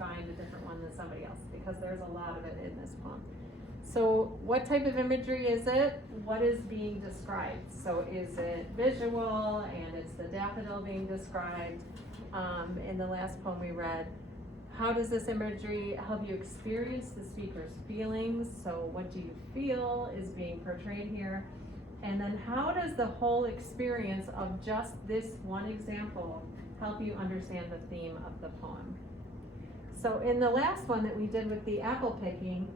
find a different one than somebody else, because there's a lot of it in this poem. So what type of imagery is it? What is being described? So is it visual, and it's the daffodil being described? In the last poem we read, how does this imagery help you experience the speaker's feelings? So what do you feel is being portrayed here? And then how does the whole experience of just this one example help you understand the theme of the poem? So in the last one that we did with the apple picking,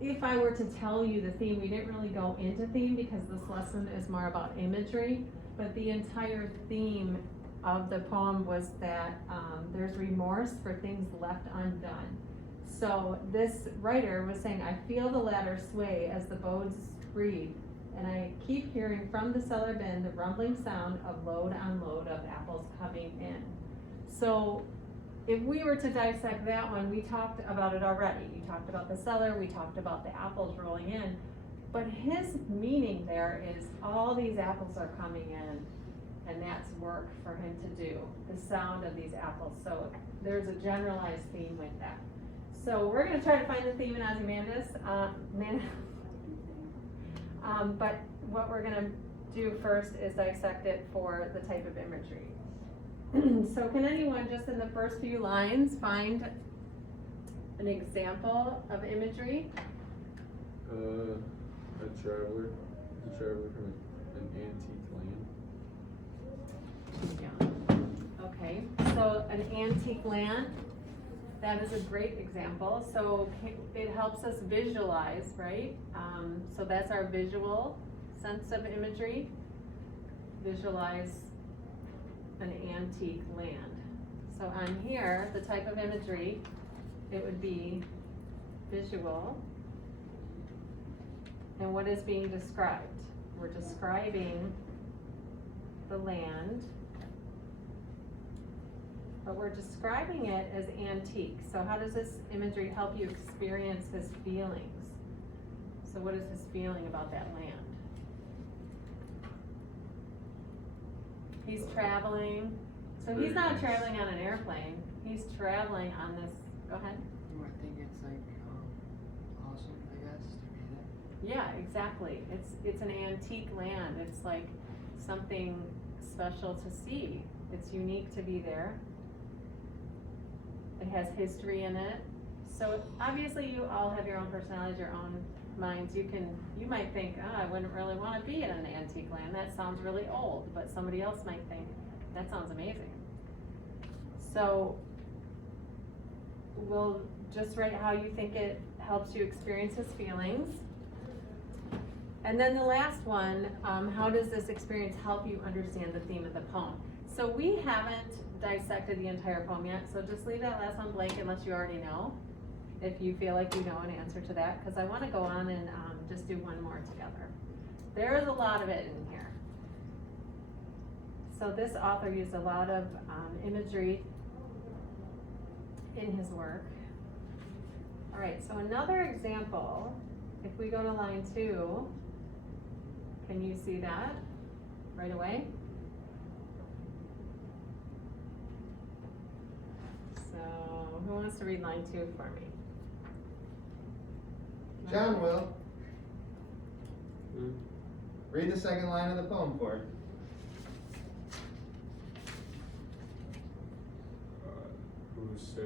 if I were to tell you the theme, we didn't really go into theme because this lesson is more about imagery, but the entire theme of the poem was that there's remorse for things left undone. So this writer was saying, I feel the ladder sway as the bows breathe, and I keep hearing from the cellar bin the rumbling sound of load on load of apples coming in. So if we were to dissect that one, we talked about it already. We talked about the cellar, we talked about the apples rolling in, but his meaning there is all these apples are coming in, and that's work for him to do, the sound of these apples. So there's a generalized theme with that. So we're going to try to find the theme in Ozymandias, but what we're going to do first is dissect it for the type of imagery. So can anyone just in the first few lines find an example of imagery? A traveler from an antique land. Yeah. Okay, so an antique land, that is a great example. So it helps us visualize, right? So that's our visual sense of imagery. Visualize an antique land. So on here, the type of imagery, it would be visual. And what is being described? We're describing the land, but we're describing it as antique. So how does this imagery help you experience his feelings? So what is his feeling about that land? He's traveling. So he's not traveling on an airplane. He's traveling on this, go ahead. I think it's like awesome, I guess, to read it. Yeah, exactly. It's an antique land. It's like something special to see. It's unique to be there. It has history in it. So obviously you all have your own personalities, your own minds. You might think, oh, I wouldn't really want to be in an antique land. That sounds really old. But somebody else might think, that sounds amazing. So we'll just write how you think it helps you experience his feelings. And then the last one, how does this experience help you understand the theme of the poem? So we haven't dissected the entire poem yet, so just leave that last one blank unless you already know, if you feel like you know an answer to that, because I want to go on and just do one more together. There is a lot of it in here. So this author used a lot of imagery in his work. All right, so another example, if we go to line 2, can you see that right away? So who wants to read line 2 for me? John will. Read the second line of the poem for us. Who said